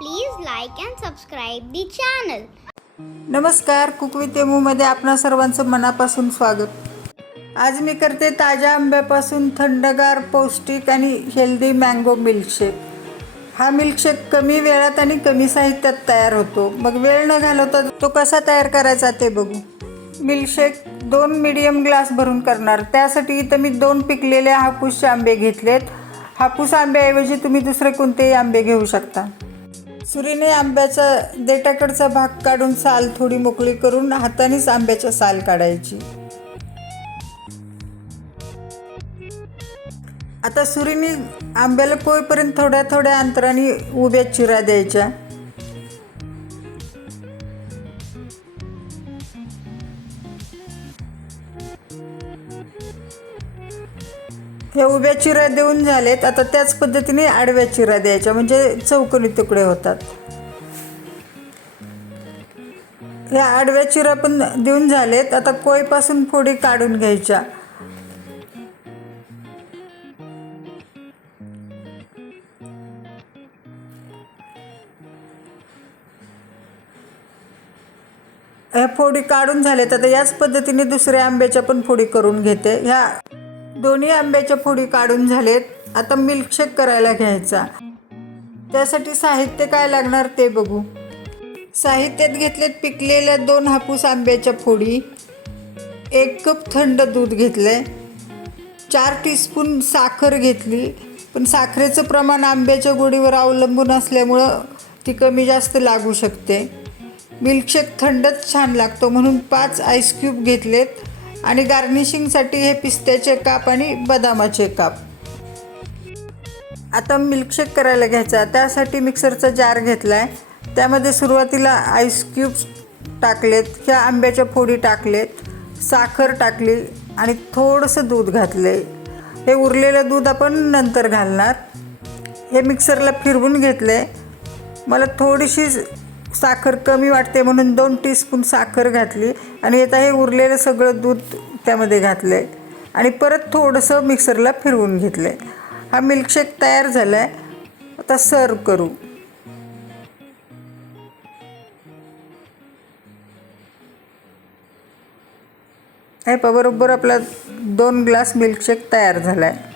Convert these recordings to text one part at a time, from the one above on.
Please like and subscribe the channel नमस्कार कुकवितेमूमध्ये आपणा सर्वांचं मनापासून स्वागत. आज मी करते ताज्या आंब्यापासून थंडगार पौष्टिक आणि हेल्दी मँगो मिल्कशेक हा मिल्कशेक कमी वेळात आणि कमी साहित्यात तयार होतो. मग वेळ न घालवता तो कसा तयार करायचा ते बघू. मिल्कशेक दोन मिडियम ग्लास भरून करणार. त्यासाठी इथं मी दोन पिकलेले हापूसचे आंबे घेतलेत. हापूस आंब्याऐवजी तुम्ही दुसरे कोणतेही आंबे घेऊ शकता. सुरीने आंब्याचा देटाकडचा भाग काढून साल थोडी मोकळी करून हातानेच आंब्याच्या साल काढायची. आता सुरीने आंब्याला कोयपर्यंत थोड्या थोड्या अंतराने उभ्या चिरा द्यायच्या. हे उभ्या चिऱ्या देऊन झालेत. आता त्याच पद्धतीने आडव्या चिऱ्या द्यायच्या. म्हणजे चौकोनी तुकडे होतात. ह्या आडव्या चिऱ्या पण देऊन झालेत. आता कोयपासून फोडी काढून घ्यायच्या. ह्या फोडी काढून झालेत. आता याच पद्धतीने दुसऱ्या आंब्याच्या पण फोडी करून घेते. ह्या दोन्ही आंब्याच्या फोडी काढून झालेत. आता मिल्कशेक करायला घ्यायचा. त्यासाठी साहित्य काय लागणार ते बघू. साहित्यात घेतलेत पिकलेल्या दोन हापूस आंब्याच्या फोडी. एक कप थंड दूध घेतलं आहे चार टीस्पून साखर घेतली. पण साखरेचं प्रमाण आंब्याच्या गोडीवर अवलंबून असल्यामुळं ती कमी जास्त लागू शकते. मिल्कशेक थंडच छान लागतो म्हणून पाच आईस्क्यूब घेतलेत. आणि गार्निशिंगसाठी हे पिस्त्याचे काप आणि बदामाचे काप. आता मिल्कशेक करायला घ्यायचा. त्यासाठी मिक्सरचा जार घेतला आहे त्यामध्ये सुरुवातीला आईस क्यूब्स टाकलेत ह्या आंब्याच्या फोडी टाकलेत साखर टाकली आणि थोडंसं दूध घातले हे उरलेलं दूध आपण नंतर घालणार. हे मिक्सरला फिरवून घेतले मला थोडीशी साखर कमी वाटते म्हणून दोन टीस्पून साखर घातली. आणि आता हे उरलेलं सगळं दूध त्यामध्ये घातलं आहे आणि परत थोडंसं मिक्सरला फिरवून घेतलं आहे हा मिल्कशेक तयार झाला आहे आता सर्व करू. हे बरोबर आपला दोन ग्लास मिल्कशेक तयार झाला आहे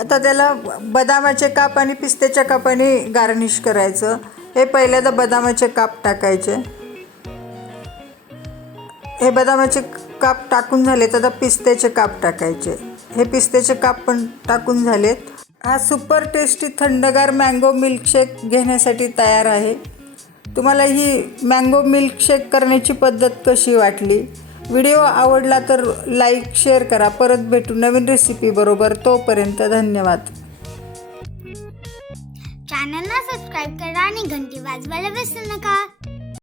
आता त्याला बदामाचे काप आणि पिस्त्याच्या कापाने गार्निश करायचं. हे पहिल्यांदा बदामाचे काप टाकायचे. हे बदामाचे काप टाकून झाले आता पिस्त्याचे काप टाकायचे. हे पिस्त्याचे काप पण टाकून झालेत. हा सुपर टेस्टी थंडगार मँगो मिल्कशेक घेण्यासाठी तयार आहे. तुम्हाला ही मँगो मिल्कशेक करण्याची पद्धत कशी वाटली? व्हिडिओ आवडला तर लाईक शेअर करा. परत भेटू नवीन रेसिपी बरोबर. तोपर्यंत धन्यवाद. चॅनलला सबस्क्राईब आणि घंटी वाजवायला विसरू नका.